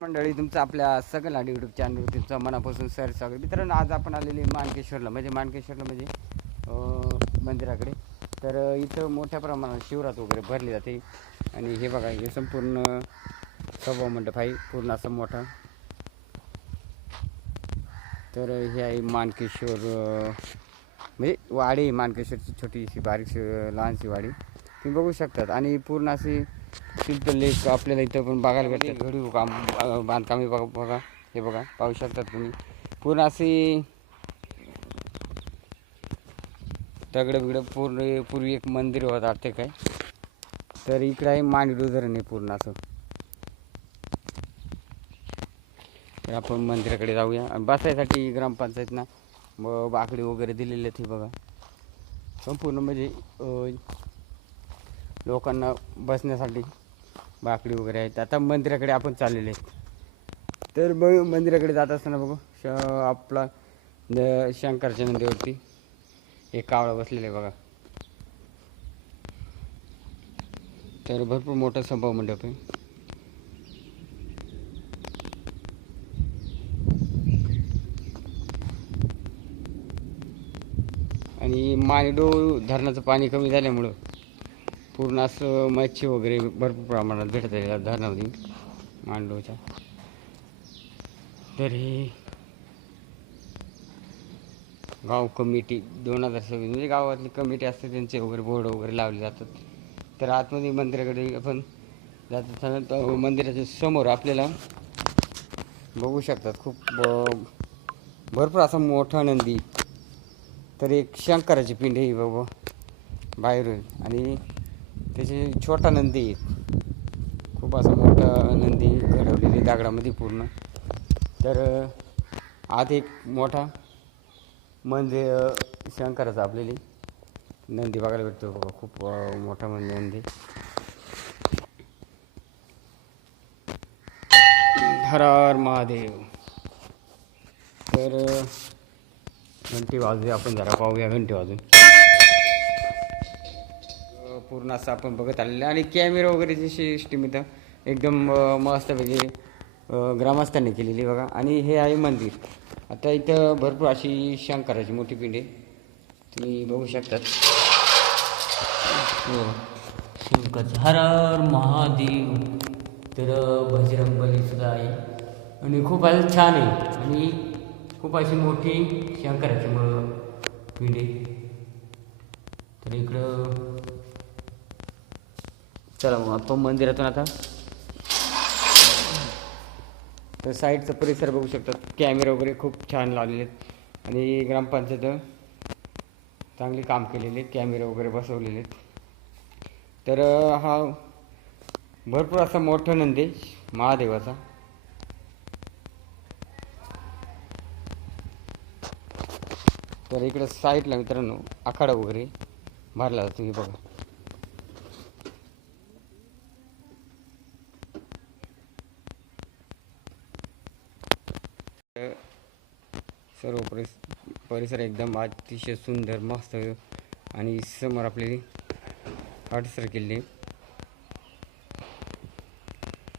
मंडळी, तुमचं आपल्या सकल आडी यूट्यूब चॅनलवर तुमचं मनापासून सर स्वागत. मित्रांनो, आज आपण आलेले मानकेश्वरला म्हणजे मंदिराकडे. तर इथं मोठ्या प्रमाणात शिवरात वगैरे भरली जाते. आणि हे बघा, हे संपूर्ण सभा मंडप आहे, पूर्ण असं मोठा. तर हे आहे मानकेश्वर, म्हणजे वाडी, मानकेश्वरची छोटीशी बारीकशी लहानशी वाडी तुम्ही बघू शकतात. आणि पूर्ण अशी लेक आपल्याला इथं पण बघायला भेटते. घडी काम बांधकामी बघा, हे बघा, पाहू शकतात तुम्ही. पूर्ण अशी दगड बिगड पूर्वी एक मंदिर होत वाटते काय. तर इकडे आहे मांडू धरण आहे पूर्ण असं. तर आपण मंदिराकडे जाऊया. आणि बसायसाठी ग्रामपंचायतनं बाकडे वगैरे दिलेले आहेत, बघा. संपूर्ण म्हणजे लोकांना बसण्यासाठी बाकडी वगैरे आहेत. आता मंदिराकडे आपण चाललेले आहेत. तर मग मंदिराकडे जात असताना बघू आपला शंकरच्या नंदीवरती एक कावळा बसलेला आहे बघा. तर भरपूर मोठा सभा मंडप आहे. आणि मायडो धरणाचं पाणी कमी झाल्यामुळं पूर्ण असं मच्छी वगैरे भरपूर प्रमाणात भेटत आहे धरणामध्ये मांडोच्या. तर हे गाव कमिटी 2026 म्हणजे गावातली कमिटी असते, त्यांचे वगैरे बोर्ड वगैरे लावले जातात. तर आतमध्ये मंदिराकडे आपण जात असताना तर मंदिराच्या समोर आपल्याला बघू शकतात खूप भरपूर असा मोठा नंदी. तर एक शंकराची पिंड आहे बाबा बाहेरून, आणि त्याची छोटा नंदी आहे. खूप असा मोठा नंदी घडवलेली दगडामध्ये पूर्ण. तर आत एक मोठा मंदिर शंकराचा आपल्याला नंदी बघायला भेटतो बघा. खूप मोठा नंदी. हर हर महादेव. तर घंटी वाजवी, आपण जरा पाहूया घंटी वाजून. पूर्ण असं आपण बघत आलेलं. आणि कॅमेरा वगैरेची सिस्टीम इथं एकदम मस्तपैकी ग्रामस्थांनी केलेली बघा. आणि हे आहे मंदिर. आता इथं भरपूर अशी शंकराची मोठी पिंड आहे, तुम्ही बघू शकतात. शंकरचं हर हर महादेव. तर बजरंगबली सुद्धा आहे, आणि खूप असं छान आहे. आणि खूप अशी मोठी शंकराची पिंड आहे. तर इकडं चला मग आपण मंदिरातून आता तर साईडचा परिसर बघू शकतात. कॅमेरा वगैरे खूप छान लावलेले आहेत, आणि ग्रामपंचायत चांगली काम केलेले, कॅमेरे वगैरे बसवलेले आहेत. तर हा भरपूर असा मोठा नंदी महादेवाचा. तर इकडे साईडला मित्रांनो आखाडा वगैरे भरला जातो, तुम्ही बघा. सर्व परिसर एकदम अतिशय सुंदर मस्त. आणि समोर आपली आडसर किल्ले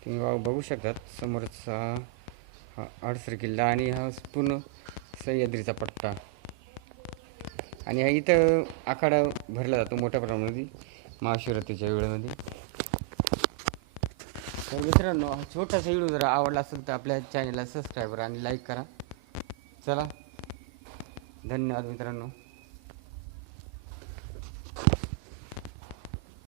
तुम्ही बघू शकतात. समोरचा हा आडसर किल्ला, आणि हा पूर्ण सह्याद्रीचा पट्टा. आणि हा इथं आखाडा भरला जातो मोठ्या प्रमाणामध्ये महाशिवरात्रीच्या वेळेमध्ये. तर मित्रांनो, हा छोटासा व्हिडिओ जर आवडला असेल तर आपल्या चॅनलला सबस्क्राईब करा आणि लाईक करा. चला, धन्यवाद मित्रांनो.